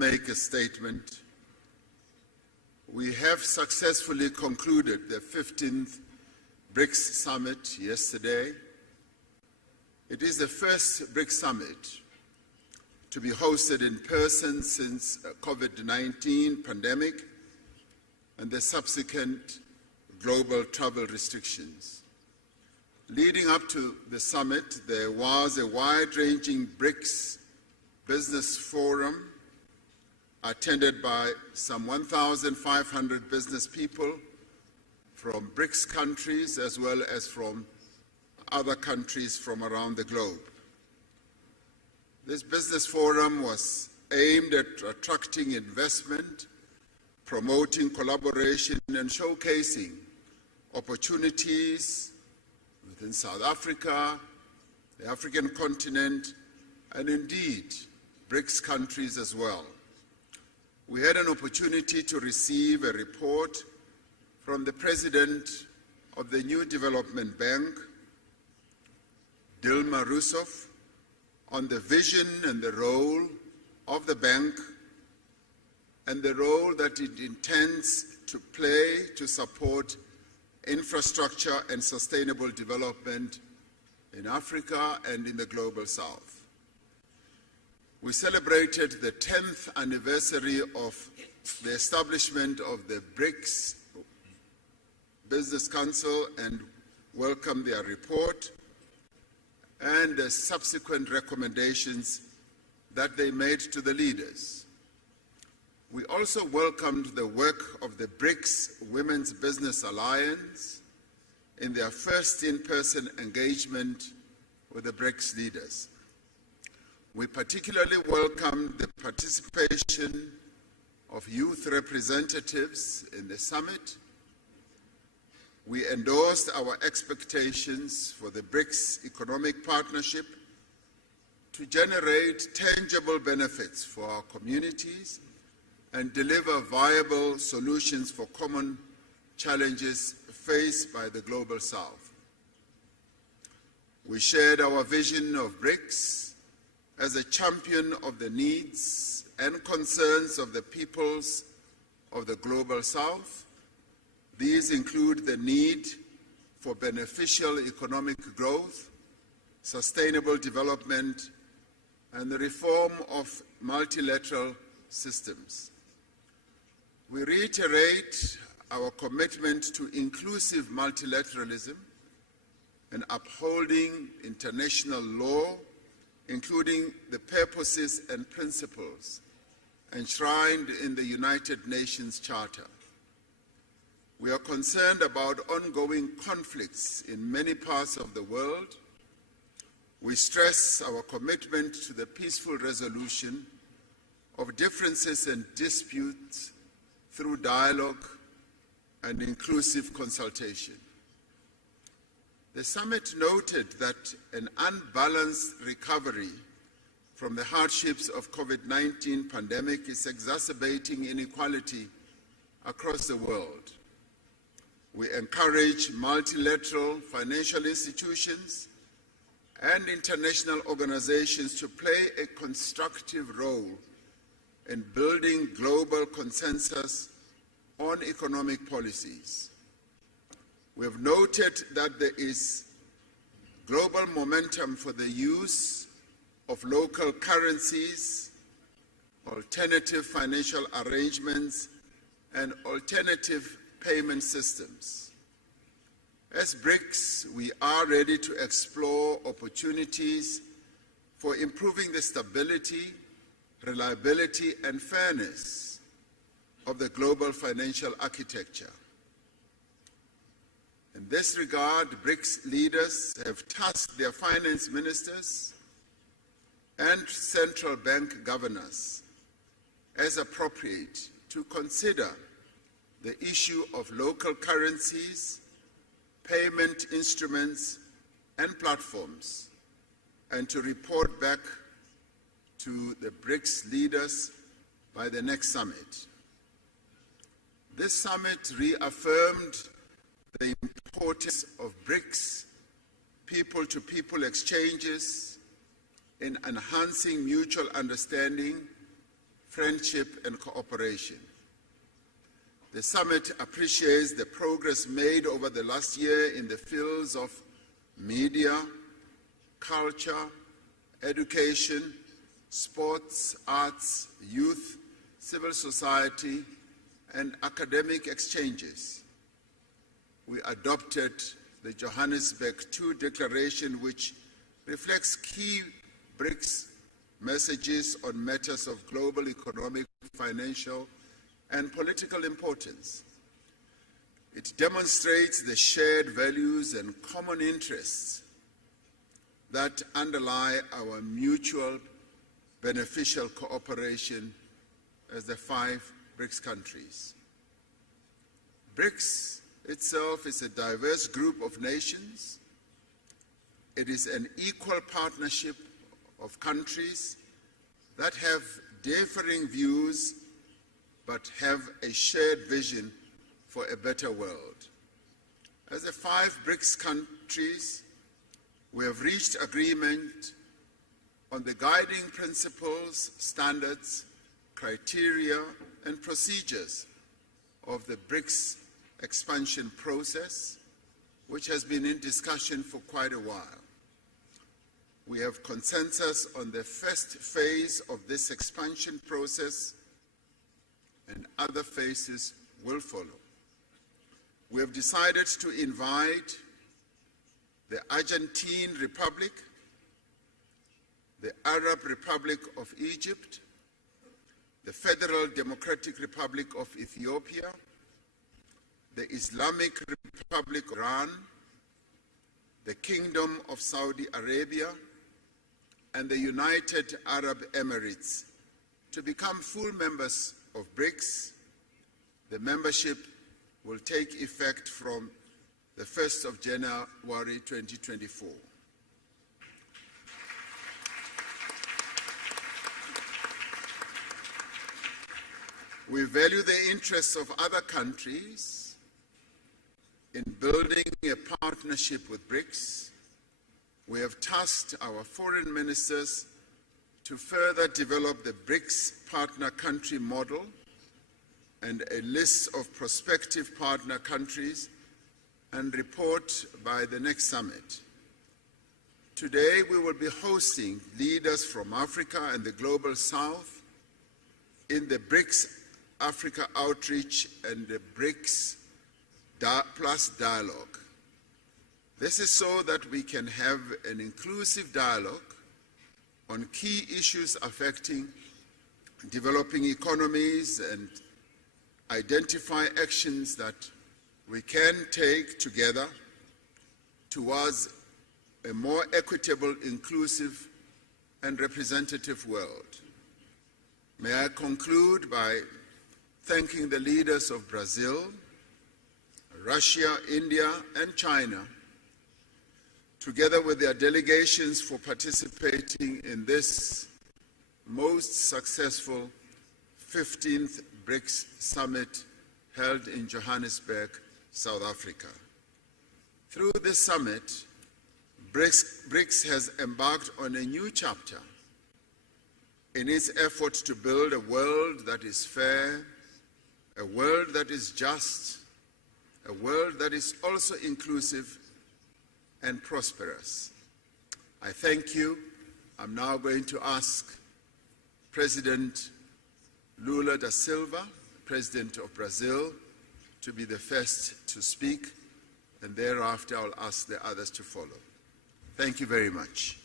make a statement. We have successfully concluded the 15th BRICS Summit yesterday. It is the first BRICS Summit to be hosted in person since COVID-19 pandemic and the subsequent global travel restrictions. Leading up to the summit, there was a wide-ranging BRICS business forum attended by some 1,500 business people from BRICS countries as well as from other countries from around the globe. This business forum was aimed at attracting investment, promoting collaboration, and showcasing opportunities within South Africa, the African continent, and indeed BRICS countries as well. We had an opportunity to receive a report from the President of the New Development Bank, Dilma Rousseff, on the vision and the role of the bank and the role that it intends to play to support infrastructure and sustainable development in Africa and in the Global South. We celebrated the 10th anniversary of the establishment of the BRICS Business Council and welcomed their report and the subsequent recommendations that they made to the leaders. We also welcomed the work of the BRICS Women's Business Alliance in their first in-person engagement with the BRICS leaders. We particularly welcomed the participation of youth representatives in the summit. We endorsed our expectations for the BRICS economic partnership to generate tangible benefits for our communities and deliver viable solutions for common challenges faced by the Global South. We shared our vision of BRICS as a champion of the needs and concerns of the peoples of the Global South. These include the need for beneficial economic growth, sustainable development, and the reform of multilateral systems. We reiterate our commitment to inclusive multilateralism and upholding international law, including the purposes and principles enshrined in the United Nations Charter. We are concerned about ongoing conflicts in many parts of the world. We stress our commitment to the peaceful resolution of differences and disputes through dialogue and inclusive consultation. The summit noted that an unbalanced recovery from the hardships of COVID-19 pandemic is exacerbating inequality across the world. We encourage multilateral financial institutions and international organizations to play a constructive role in building global consensus on economic policies. We have noted that there is global momentum for the use of local currencies, alternative financial arrangements, and alternative payment systems. As BRICS, we are ready to explore opportunities for improving the stability, reliability, and fairness of the global financial architecture. In this regard, BRICS leaders have tasked their finance ministers and central bank governors, as appropriate, to consider the issue of local currencies, payment instruments, and platforms, and to report back to the BRICS leaders by the next summit. This summit reaffirmed the importance of BRICS people-to-people exchanges in enhancing mutual understanding, friendship and cooperation. The summit appreciates the progress made over the last year in the fields of media, culture, education, sports, arts, youth, civil society, and academic exchanges. We adopted the Johannesburg II Declaration, which reflects key BRICS messages on matters of global economic, financial, and political importance. It demonstrates the shared values and common interests that underlie our mutual beneficial cooperation as the 5 BRICS countries. BRICS itself is a diverse group of nations. It is an equal partnership of countries that have differing views but have a shared vision for a better world. As the 5 BRICS countries, we have reached agreement on the guiding principles, standards, criteria, and procedures of the BRICS expansion process, which has been in discussion for quite a while. We have consensus on the first phase of this expansion process, and other phases will follow. We have decided to invite the Argentine Republic, the Arab Republic of Egypt, the Federal Democratic Republic of Ethiopia, the Islamic Republic of Iran, the Kingdom of Saudi Arabia, and the United Arab Emirates to become full members of BRICS. The membership will take effect from the 1st of January 2024. We value the interests of other countries in building a partnership with BRICS. We have tasked our foreign ministers to further develop the BRICS partner country model and a list of prospective partner countries and report by the next summit. Today we will be hosting leaders from Africa and the Global South in the BRICS Africa Outreach and the BRICS Plus Dialogue. This is so that we can have an inclusive dialogue on key issues affecting developing economies and identify actions that we can take together towards a more equitable, inclusive, and representative world. May I conclude by thanking the leaders of Brazil, Russia, India, and China, together with their delegations, for participating in this most successful 15th BRICS Summit held in Johannesburg, South Africa. Through this summit, BRICS has embarked on a new chapter in its effort to build a world that is fair, a world that is just, a world that is also inclusive and prosperous. I thank you. I'm now going to ask President Lula da Silva, President of Brazil, to be the first to speak, and thereafter I'll ask the others to follow. Thank you very much.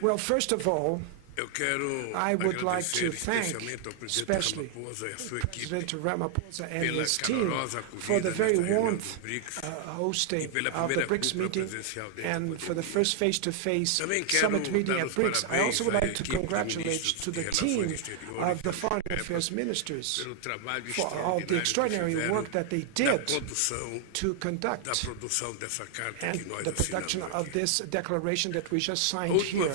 Well, first of all, I would like to thank especially President Ramaphosa and his team for the very warmth hosting of the BRICS meeting and for the first face-to-face summit meeting at BRICS. I also would like to congratulate to the team of the foreign affairs ministers for all the extraordinary work that they did to conduct and the production of this declaration that we just signed here.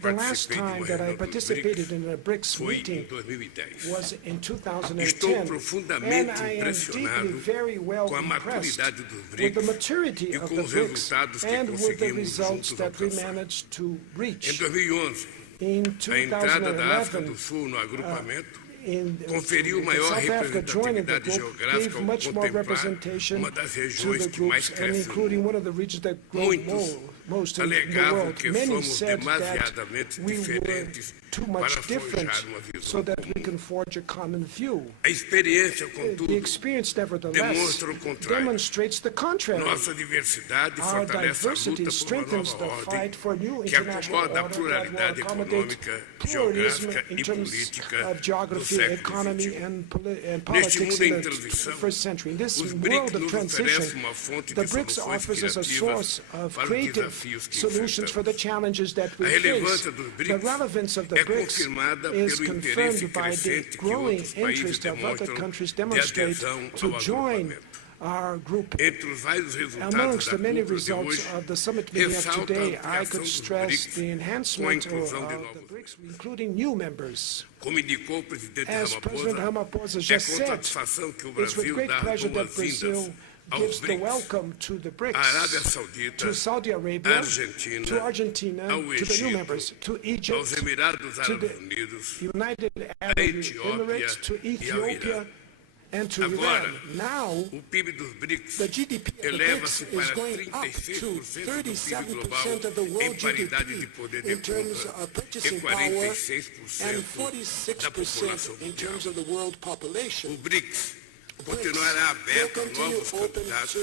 The last time that I participated in a BRICS meeting was in 2010, and I am deeply, very well impressed with the maturity of the BRICS and with the results that we managed to reach. In 2011, conferiu maior representatividade geográfica ao contemplare uma das regiões que mais crescem no mundo. Muitos alegavam que somos demasiadamente diferentes para forjar uma visão comum. A experiência, contudo, demonstra o contrário. Nossa diversidade fortalece a luta por uma nova ordem que acomoda a pluralidade econômica, geográfica e política do século XXI. Neste mundo em transição, os BRICS nos oferecem uma fonte de soluções criativas para os desafios solutions for the challenges that we face. The relevance of the BRICS is confirmed by the growing interest of other countries demonstrate to join our group. Amongst the many results of the summit meeting of today, I could stress the enhancement of the BRICS, including new members. As President Ramaphosa just said, it's with great pleasure that Brazil gives the welcome to the BRICS, to Saudi Arabia, to Argentina, to the new members, to Egypt, to the United Arab Emirates, to Ethiopia, and to Iran. Now, the GDP of the BRICS is going up to 37% of the world GDP in terms of purchasing power and 46% in terms of the world population. Continuará aberto a novos candidatos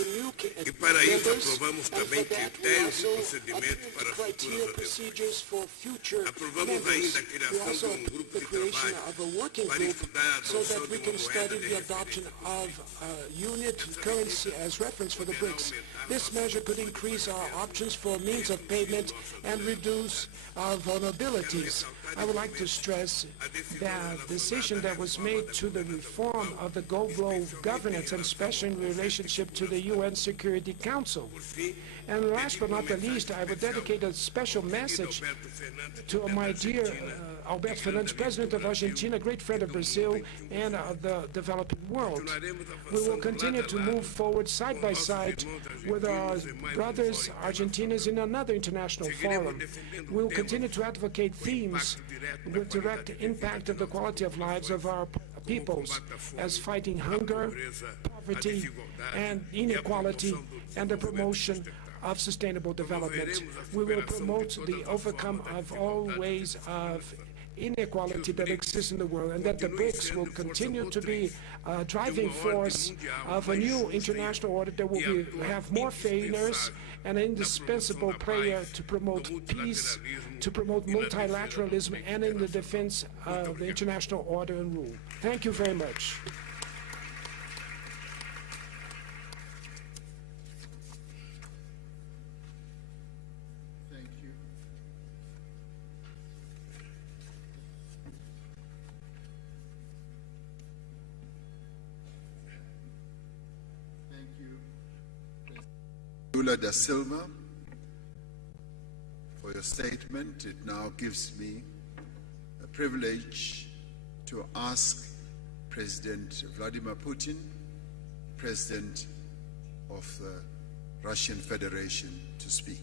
e para isso aprovamos também critérios e procedimentos para futuras adesões. Aprovamos ainda a criação de grupo de trabalho para estudar a adoção de uma moeda de referência. Unit currency as reference for the BRICS. This measure could increase our options for means of payment and reduce our vulnerabilities. I would like to stress that the decision that was made to the reform of the global governance, and especially in relationship to the UN Security Council. And last but not the least, I would dedicate a special message to my dear Alberto Fernandes, President of Argentina, great friend of Brazil and of the developing world. We will continue to move forward side by side with our brothers Argentinians in another international forum. We will continue to advocate themes with direct impact of the quality of lives of our peoples, as fighting hunger, poverty, and inequality, and the promotion of sustainable development. We will promote the overcome of all ways of inequality that exists in the world, and that the BRICS will continue to be a driving force of a new international order that will have more fairness and an indispensable player to promote peace, to promote multilateralism, and in the defense of the international order and rule. Thank you very much. Lula da Silva, for your statement. It now gives me a privilege to ask President Vladimir Putin, President of the Russian Federation, to speak.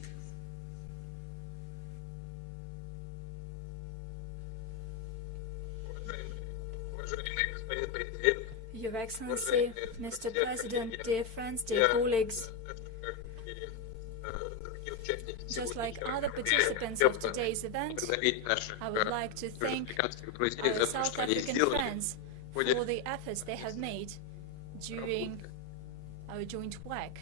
Your Excellency, Mr. President, dear friends, dear colleagues, just like other participants of today's event, I would like to thank our South African friends for the efforts they have made during our joint work.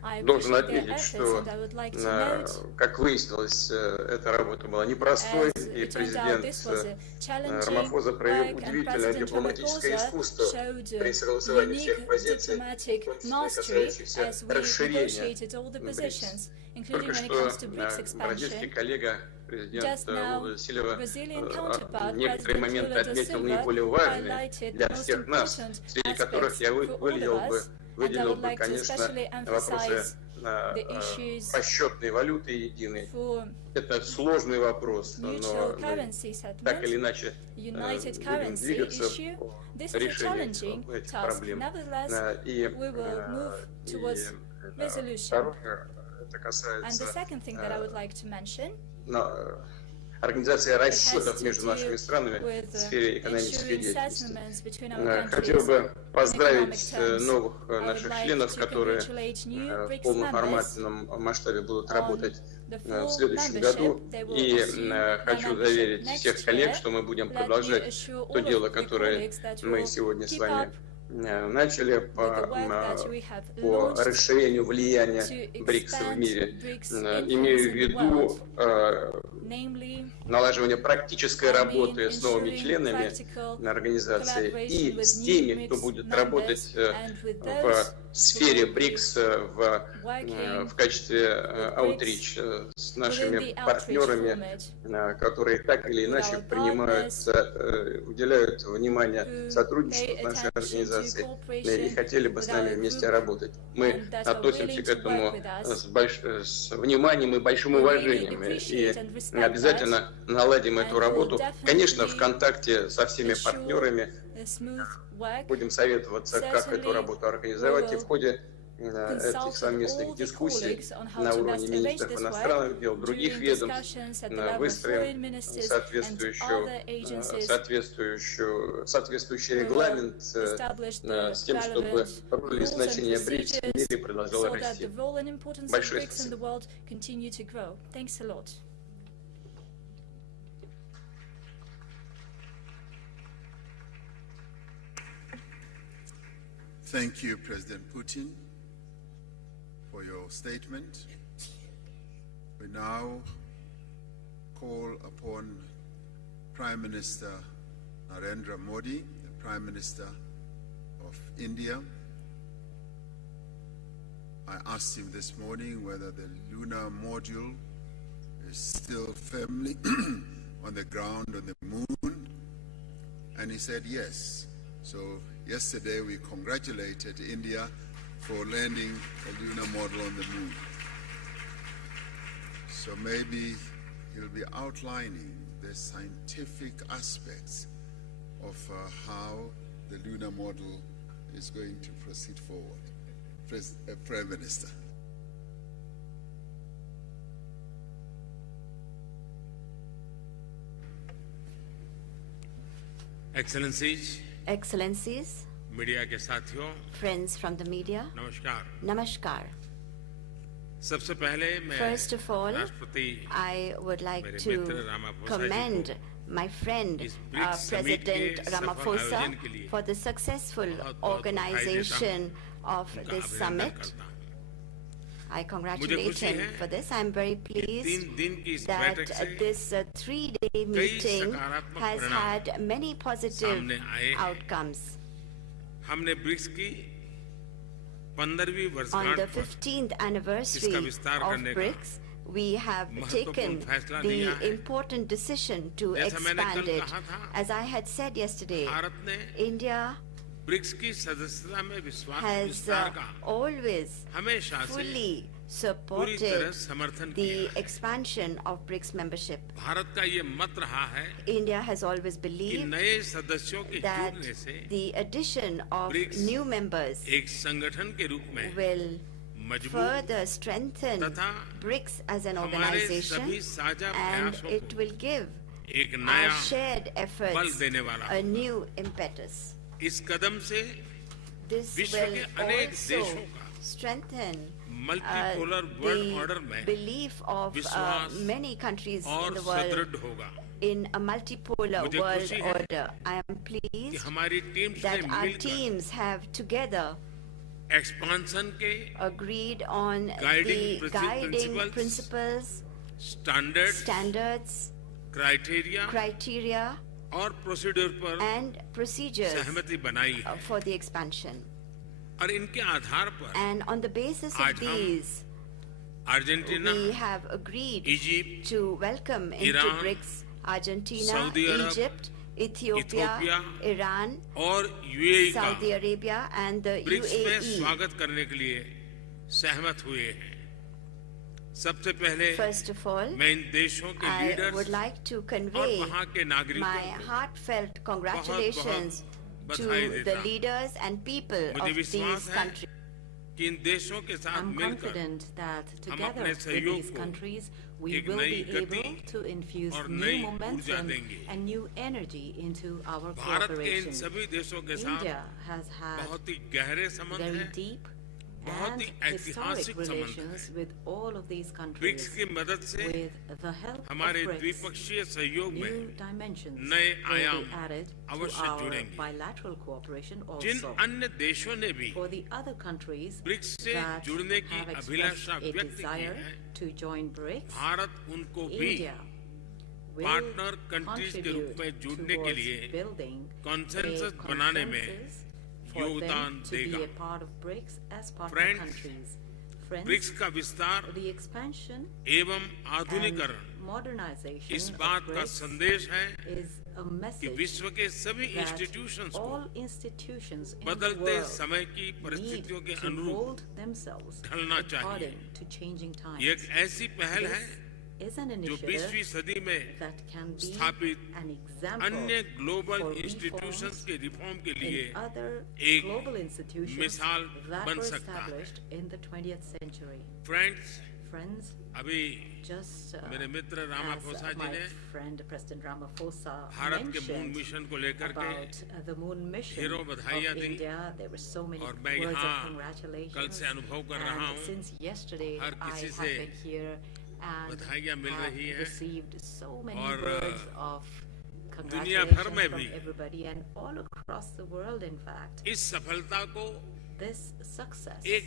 I appreciate their efforts, and I would like to note, как выяснилось, эта работа была непростой, и президент Рамапфоза проявил удивительное дипломатическое искусство при согласовании всех позиций, в том числе касающихся расширения BRICS. Только что бразильский коллега президент Лула Сильва в некоторые моменты отметил наиболее важные для всех нас, среди которых я выделил бы, конечно, вопросы расчетной валюты единой. Это сложный вопрос, но так или иначе будем двигаться по решению этих проблем. И второе, это касается организации расчетов между нашими странами в сфере экономической деятельности. Хотел бы поздравить новых наших членов, которые в полноформатном масштабе будут работать в следующем году. И хочу заверить всех коллег, что мы будем продолжать то дело, которое мы сегодня с вами начали по расширению влияния БРИКС в мире. Имею в виду налаживание практической работы с новыми членами организации и с теми, кто будет работать в сфере БРИКС в качестве аутрич, с нашими партнерами, которые так или иначе уделяют внимание сотрудничеству с нашей организацией и хотели бы с нами вместе работать. Мы относимся к этому с вниманием и большим уважением и обязательно наладим эту работу. Конечно, в контакте со всеми партнерами будем советоваться, как эту работу организовать, и в ходе этих совместных дискуссий на уровне министров иностранных дел, других ведомств выстроим соответствующий регламент с тем, чтобы роль и значение БРИКС в мире продолжало расти. Большое спасибо. Thank you, President Putin, for your statement. We now call upon Prime Minister Narendra Modi, the Prime Minister of India. I asked him this morning whether the lunar module is still firmly on the ground on the moon, and he said yes. So yesterday we congratulated India for landing a lunar module on the moon. So maybe he'll be outlining the scientific aspects of how the lunar module is going to proceed forward. Prime Minister. Excellencies, media के साथियों, friends from the media, नमस्कार। Namaskar. सबसे पहले मैं First of all, राष्ट्रपति I would like to commend my friend President Ramaphosa for the successful organization of this summit. I congratulate him for this. I am very pleased that this three-day meeting has had many positive outcomes. On the 15th anniversary of BRICS, we have taken the important decision to expand it. As I had said yesterday, India has always fully supported the expansion of BRICS membership. India has always believed that the addition of new members will further strengthen BRICS as an organization, and it will give our shared efforts a new impetus. This will also strengthen the belief of many countries in the world in a multipolar world order. I am pleased that our teams have together agreed on the guiding principles, standards, criteria, and procedures for the expansion. And on the basis of these, we have agreed to welcome into BRICS Argentina, Egypt, Ethiopia, Iran, Saudi Arabia and the UAE. First of all, I would like to convey my heartfelt congratulations to the leaders and people of these countries. I'm confident that together with these countries, we will be able to infuse new momentum and new energy into our cooperation. India has had very deep and historic relations with all of these countries. With the help of BRICS, new dimensions will be added to our bilateral cooperation also. For the other countries that have expressed a desire to join BRICS, India will contribute towards building a consensus for them to be a part of BRICS as partner countries. Friends, the expansion and modernization of BRICS is a message that all institutions in the world need to mold themselves according to changing times. This is an initiative that can be an example for reforms in other global institutions that were established in the 20th century. Friends, just as my friend President Ramaphosa mentioned about the moon mission of India, there were so many words of congratulations, and since yesterday I have been here and have received so many words of congratulations from everybody and all across the world. In fact, this success is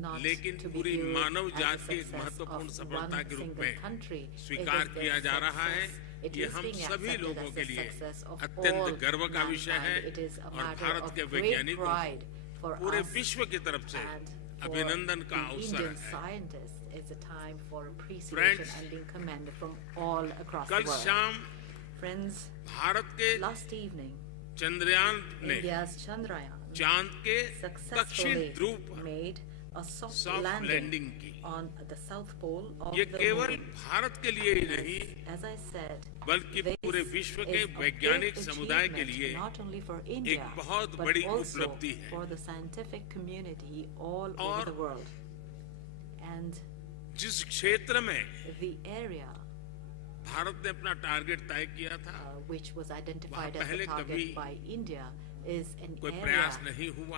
not to be viewed as a success of one single country. It is being accepted as the success of all mankind. It is a matter of great pride for us and for the Indian scientists. It's a time for appreciation and being commended from all across the world. Friends, last evening, India's Chandrayaan successfully made a soft landing on the south pole of the moon. As I said, this is a big achievement not only for India, but also for the scientific community all over the world. And the area which was identified as a target by India is an area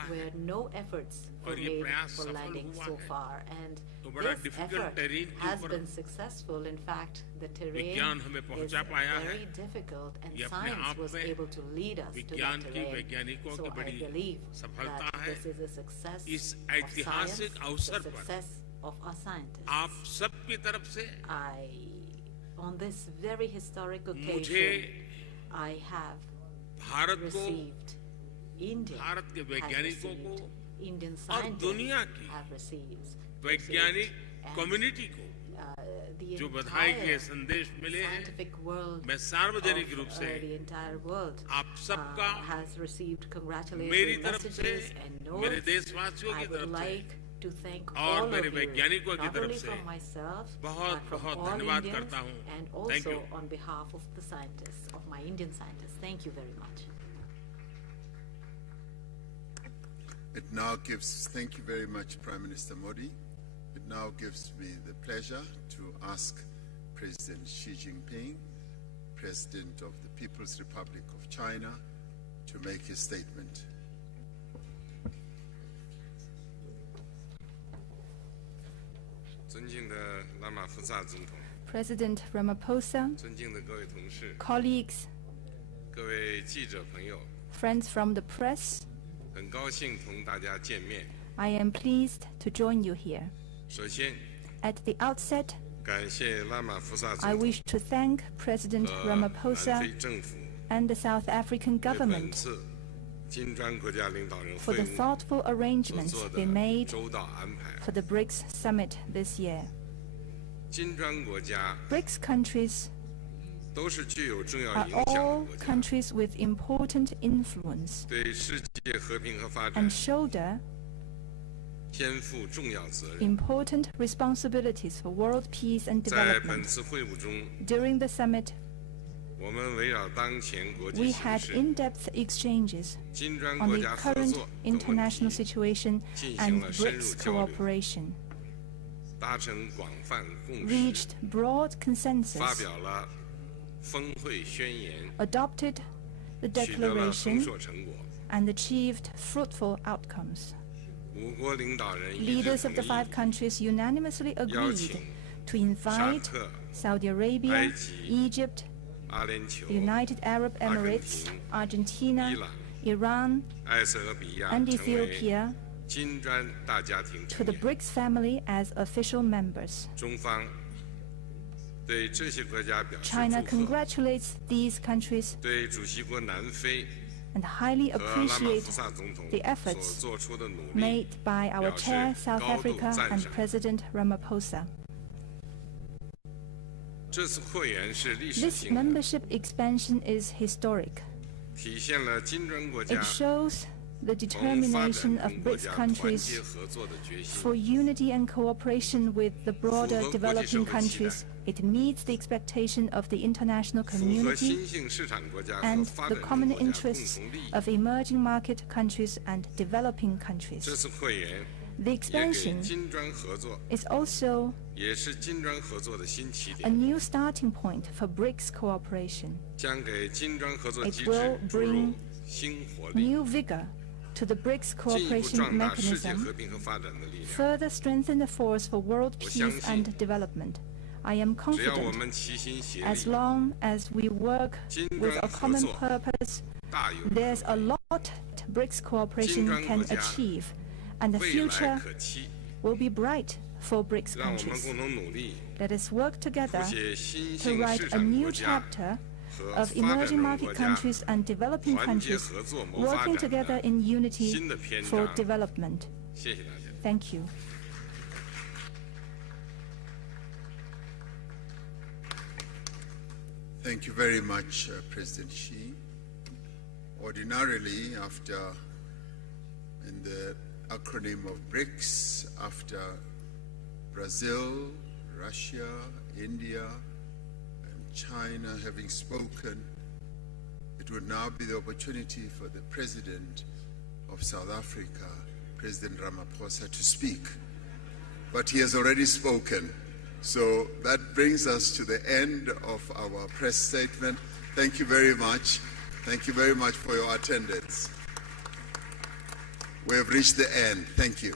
where no efforts were made for landing so far, and this effort has been successful. In fact, the terrain is very difficult, and science was able to lead us to that terrain. So I believe that this is a success of science, a success of our scientists. On this very historic occasion, I have received, India has received, Indian scientists have received, the entire scientific world of the entire world has received congratulatory messages and notes. I would like to thank all of you, not only from myself, but from all Indians, and also on behalf of the scientists, of my Indian scientists. Thank you very much. Thank you very much, Prime Minister Modi. It now gives me the pleasure to ask President Xi Jinping, President of the People's Republic of China, to make his statement. President Ramaphosa, colleagues, friends from the press, I am pleased to join you here. At the outset, I wish to thank President Ramaphosa and the South African government for the thoughtful arrangements they made for the BRICS summit this year. BRICS countries are all countries with important influence and shoulder important responsibilities for world peace and development. During the summit, we had in-depth exchanges on the current international situation and BRICS cooperation, reached broad consensus, adopted the declaration, and achieved fruitful outcomes. Leaders of the 5 countries unanimously agreed to invite Saudi Arabia, Egypt, the United Arab Emirates, Argentina, Iran, and Ethiopia to the BRICS family as official members. China congratulates these countries and highly appreciates the efforts made by our chair, South Africa, and President Ramaphosa. This membership expansion is historic. It shows the determination of BRICS countries for unity and cooperation with the broader developing countries. It meets the expectation of the international community and the common interests of emerging market countries and developing countries. The expansion is also a new starting point for BRICS cooperation. It will bring new vigor to the BRICS cooperation mechanism, further strengthen the force for world peace and development. I am confident, as long as we work with a common purpose, there's a lot BRICS cooperation can achieve, and the future will be bright for BRICS countries. Let us work together to write a new chapter of emerging market countries and developing countries working together in unity for development. Thank you. Thank you very much, President Xi. Ordinarily, in the acronym of BRICS, after Brazil, Russia, India, and China having spoken, it would now be the opportunity for the President of South Africa, President Ramaphosa, to speak. But he has already spoken. So that brings us to the end of our press statement. Thank you very much. Thank you very much for your attendance. We have reached the end. Thank you.